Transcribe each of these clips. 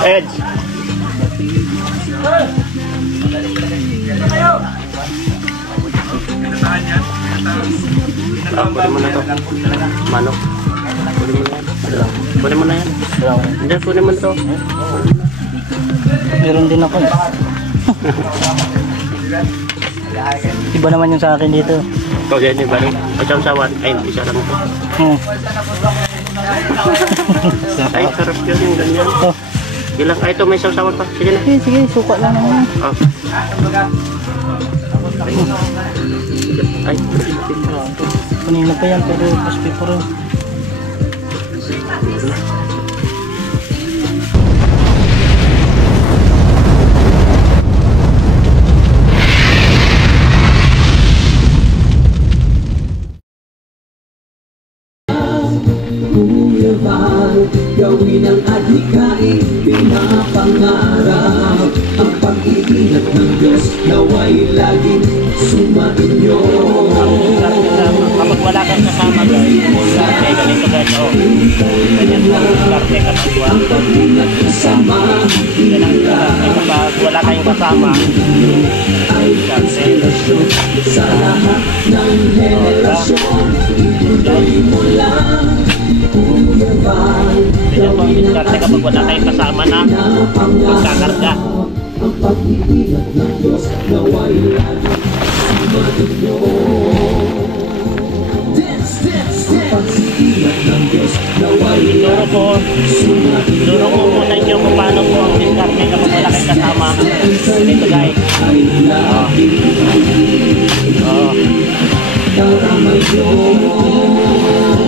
Edge. Kunin mo na to. Manok. Kunin mo na yan. Kunin mo na yan. Hindi, kunin mo na to. Meron din ako. Iba naman yung sa akin dito. Ikaw din, iba rin. Sawan. Ay, isa lang ito. Ay, sarap yun yung ganyan. Ilang, ay, ito may sawan pa. Sige na. Sige, suka lang naman. Ay, kanina pa yan, pero crispy pa rin. Gawin ang adhikain, pinapangarap ang pag-iingat ng Diyos, nawa'y laging sumainyo. Kapag wala kang kasama guys, kaya ganito guys, ganyan po, karte kapagwa. Kapag wala kayong kasama, ay konselasyon sa lahat ng henerasyon. Gawin mo lang, Kuya Val. Ganyan po ang diskarte kapag wala kayong kasama na magkakarga. Ang pag-iingat ng Diyos, nawa'y laging sumainyo. Ituro ko muna nyo kung paano po ang diskarte kapag wala kayong kasama. Ito guys.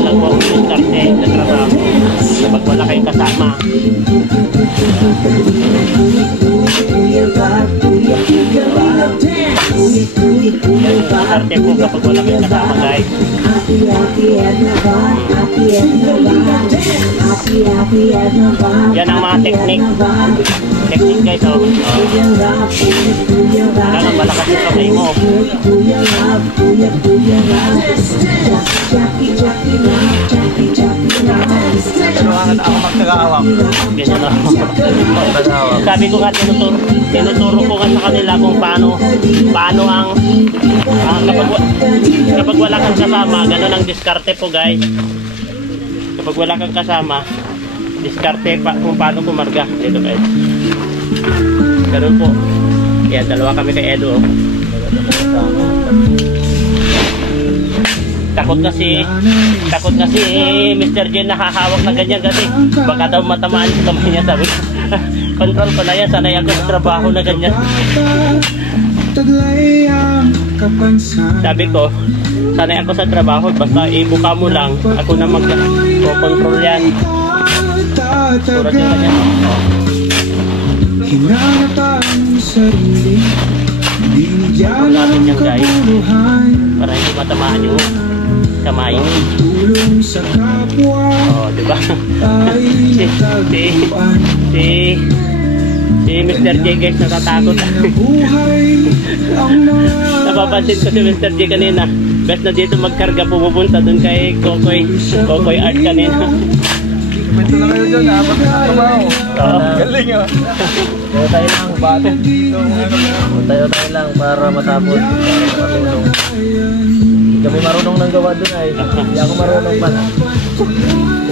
Lang po ang diskarte sa trabaho kapag wala kayong kasama. Diskarte po kapag wala kayong kasama guys. Yan ang mga technique guys, kailangan malakas yung kamay mo. Tulungan ako magkagawak. Ganyan lang. Sabi ko nga, tinuturo ko nga sa kanila kung paano ang kapag wala kang kasama, ganun ang diskarte po guys. Kapag wala kang kasama, diskarte pa kung paano kumarga. Dito guys. Ganun po. Yan, dalawa kami kay Edo. Takot na si Mr. Jen na hahawak na ganyan kasi baka daw matamaan sa kamay niya. Sabi ko, control ko na yan, sanay ako sa trabaho na ganyan. Sabi ko, sanay ako sa trabaho, basta ibuka mo lang, ako na mag-control yan. Surat yung ganyan. Control natin yan guys, para hindi matamaan yung kamay. Diba? si Mr. J guys natatakot. Napapansin ko si Mr. J kanina. Best na dito magkarga, pumupunta dun kay Kokoy Art kanina. Ito na kayo dyan, habang nakatrabaho. Galing ah. Tayo lang, bakit dito? Tayo lang para matapos. Hindi kami marunong nang gawa dun ay. Hindi ako marunong pa na.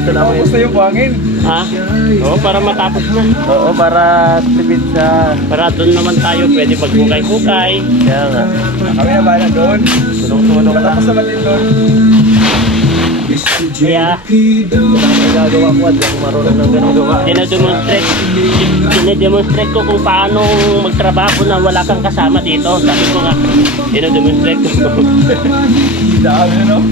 Ito na mo yung buhangin. Ha? Oo, para matapos na. Oo, para tipid sa... Para doon naman tayo pwede maghukay-hukay. Kaya nga. Kami na bala doon. Tulong-tulong na. Matapos naman din doon. Kaya nagagawa ko at ako marunong ng ganun gawa. Dinedemonstrate ko kung paano magtrabaho na wala kang kasama dito. Sabi ko nga, dinedemonstrate ko. Dami no?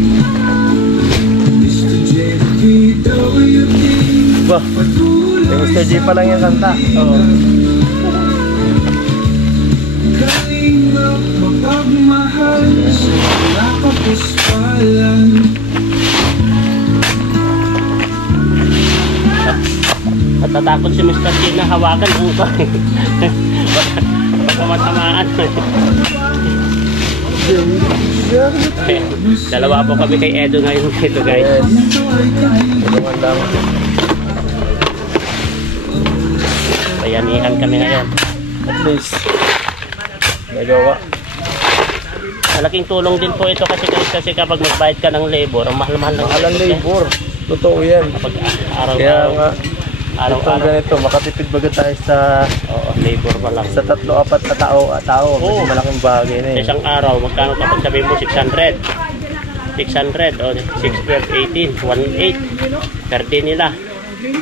Bah, yung Mr. J pa lang yung kanta. Oo. Natatakot si Mr. J na hawakan ang baka matamaan. Dalawa po kami kay Edo ngayon dito guys. Tulungan lang. bayanihan kami ngayon. At least, nagawa. Malaking tulong din po ito kasi kapag magbayad ka ng labor, ang mahal-mahal ng Mahal ang labor. Totoo yan. Kapag Kaya nga, araw-araw. ganito, makatipid baga tayo sa Labor pa lang. sa 3-4 na tao. Kasi malaking bagay na Sa eh. isang araw, magkano kapag sabihin mo 600? 600, o 6, 12, 18, 1.8 per day nila.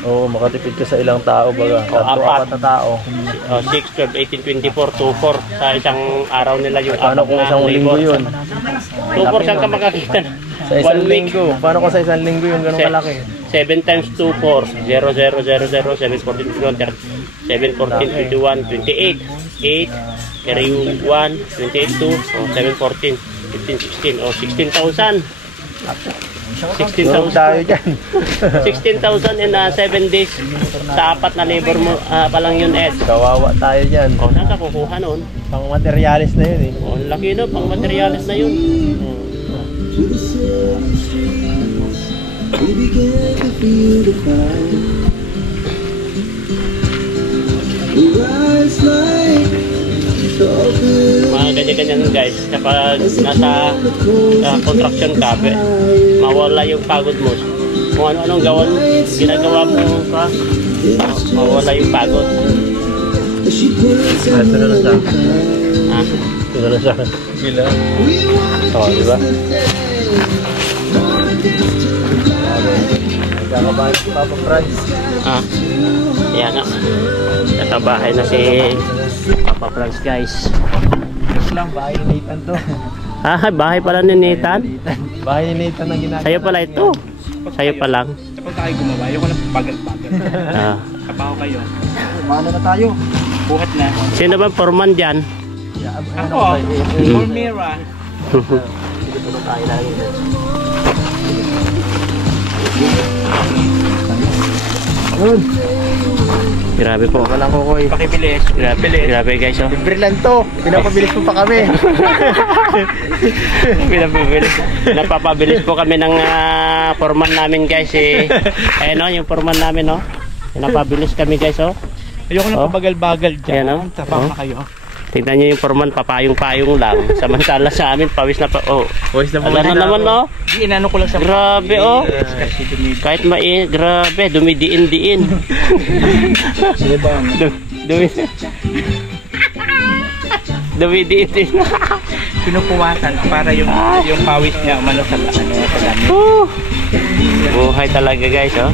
Oo, makatipid ka sa ilang tao baga. O, 3-4 na tao. O 6, 12, 18, 24, 2-4 sa isang araw nila yung Paano kung isang linggo yun? 2-4 saan ka makakita? Sa isang 1 week. linggo. Paano kung sa isang linggo yung ganun kalaki? 7 times 2, 4, 0, 0, 0, 0, 7, 14, 21, 7, 14, 21, 28, 8, carry 1, 28, 2, o 7, 14, 15, 16, o 16,000. Durog tayo dyan. 16,000 in 7 days sa 4 na labor mo pa lang yun, Ed. Kawawa tayo dyan. O, saan ka kukuha noon? Pang materialis na yun eh. O, ang laki na, pang materialis na yun. We began to feel the fire. We rise like tall buildings. Mga ganyan-ganyan guys, kapag nasa construction ka, mawala yung pagod mo. Kung ano-anong ginagawa mo ka, mawala yung pagod. She puts Ito na lang siya. Ah, Ito na lang siya. Gila. Oo, di ba? Nagkakabahan si Papa Franz. Kaya nga. Nasa bahay na si Papa Franz guys. Yes lang, bahay ni Nathan to. Bahay pala ni Nathan. Bahay ni Nathan ang ginagawa. Sa'yo pala ito. Sa'yo pa lang. Kapag tayo gumawa, ayoko lang bagal-bagal. Kapaho kayo. Paano na tayo? Buhat na. Sino ba foreman dyan? Ako, Formera. Grabe po. Walang kukoy. Pakibilis. Grabe guys, oh. Libre lang to. Pinapabilis mo pa kami. Napapabilis po kami ng foreman namin guys eh. Ayun oh, yung foreman namin oh. Napabilis kami guys oh. Ayoko lang Oh. pabagal-bagal dyan. Ayan, oh. Tapaho Oh. na kayo. Tingnan nyo yung foreman, papayong-payong lang. Samantala sa amin, pawis na pa. Oh. Voice na Alam na naman oh. Di, inano ko lang sa Grabe oh. Kasi dumidi. Kahit grabe, dumidiin-diin. Dumidiin-diin. Pinupuwasan para yung pawis niya umano sa gamit. Buhay talaga guys oh.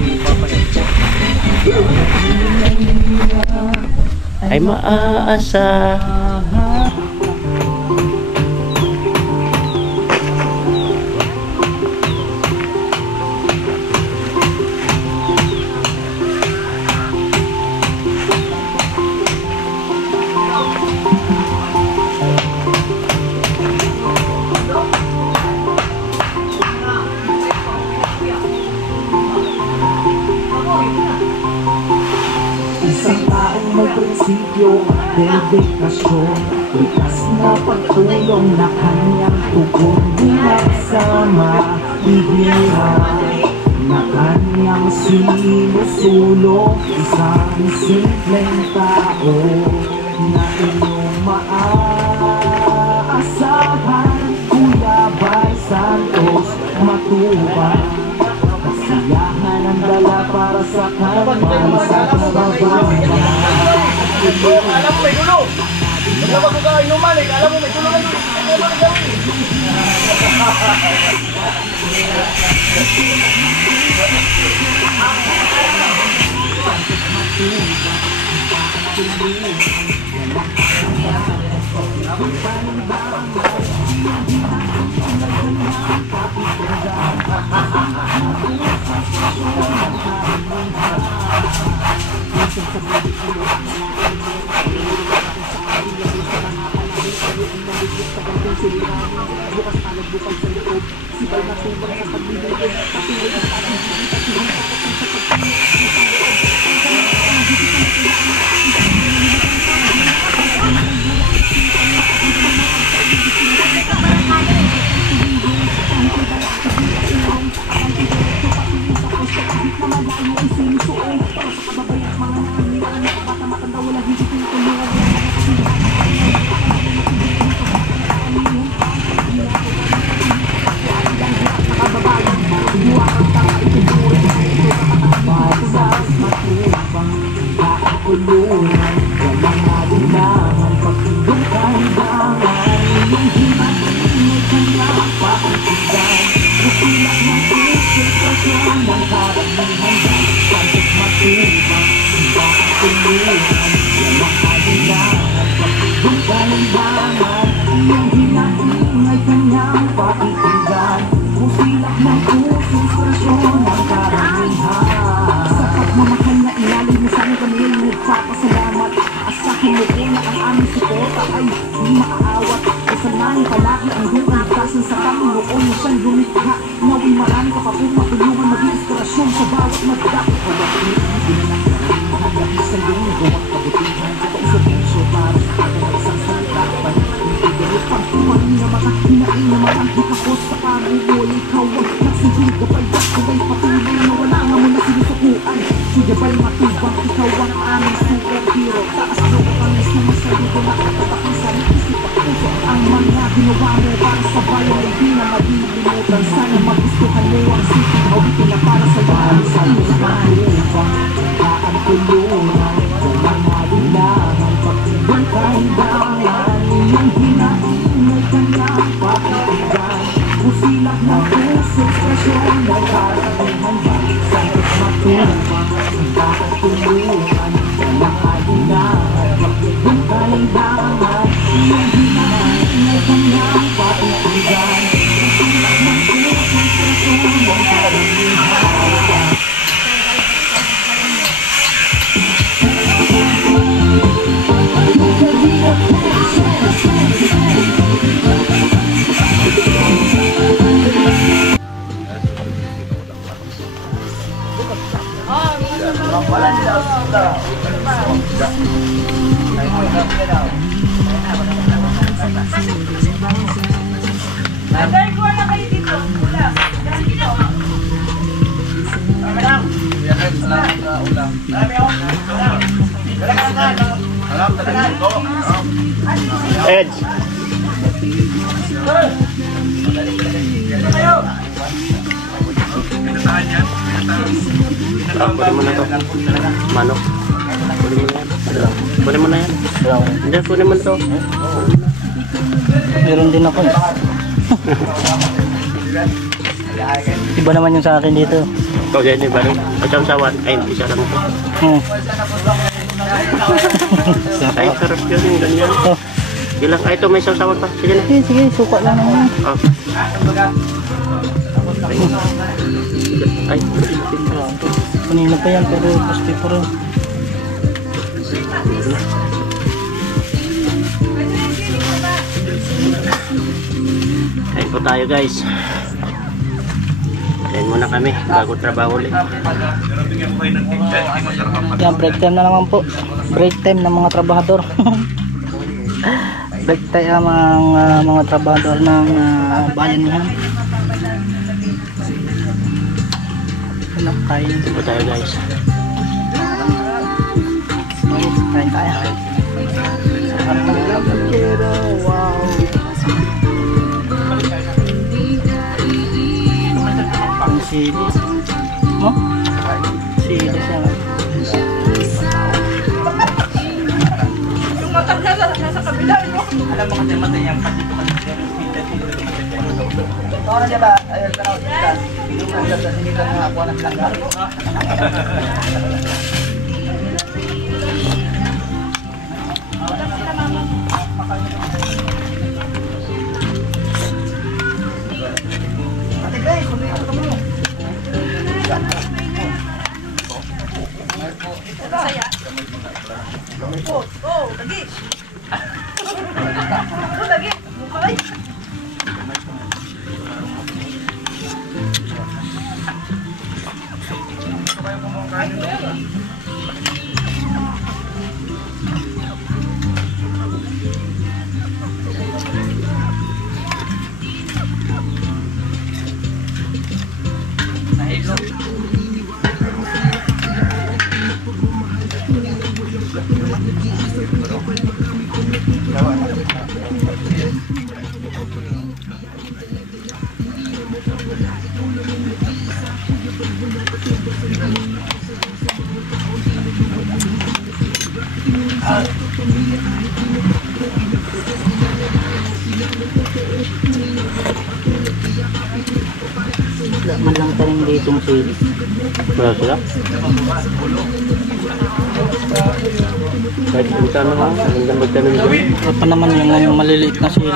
Ay maaasa. Isang taong may prinsipyo at dedikasyon, likas na pagtulong na kanyang tugon. Pinagsama, ihirap na kanyang sinusulong. Isang simpleng tao na inyong maaasahan. Kuya Bay Santos Matubang, kasiyahan ang dala para sa kanman sa kababayan. Alam mo may gulo. Kapag ka inuman eh, alam mo may gulo na yun. Ano ba gawin? Edge. Kunin mo na to. Manok. Kunin mo na yan. Hindi, kunin mo na to. Meron din ako. Iba naman yung sa akin dito. Ikaw din, iba rin. Pagkamsawan. Ay, isa lang ito. Ay, sarap yun yung ganyan. Ilang, ay, ito may sawsawan pa. Sige na. Sige, suka lang naman. Oh. Ay, Kanina pa yan, pero pasti pa rin. kain po tayo guys. Kain muna kami bago trabaho ulit. Yan, break time na naman po. Break time ng mga trabahador. Break time ang mga trabahador ng bayan niyan. Kain Kain po tayo guys. kain tayo. Wow. Ang sili. Oh? Sili siya. Yung matang nasa kabila, no? Alam mo kasi matay yung pati ko kasi Ano niya ba? Ayun, tanaw dito. Yung nasa sinitan ng ako ng langgar. Ate Grace, kung may ako mo. Saya. Oh, lagi. Oh, lagi. Mukhay. Wala man lang tanim dito ng sili. Wala sila? Kahit kita na ha, hanggang magtanim sila. Wala pa naman yung maliliit na sili.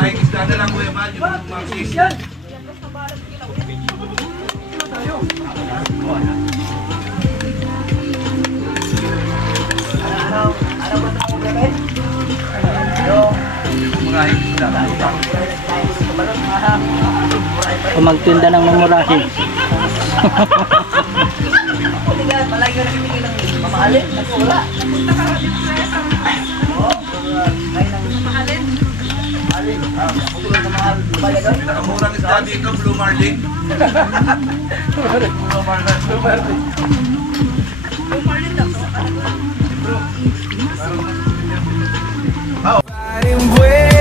Kung magtinda ng mamurahin. Palagi na hindi ng mamahalin. Wala. Nakamurang isda dito, Blue Marlin. Fighting ways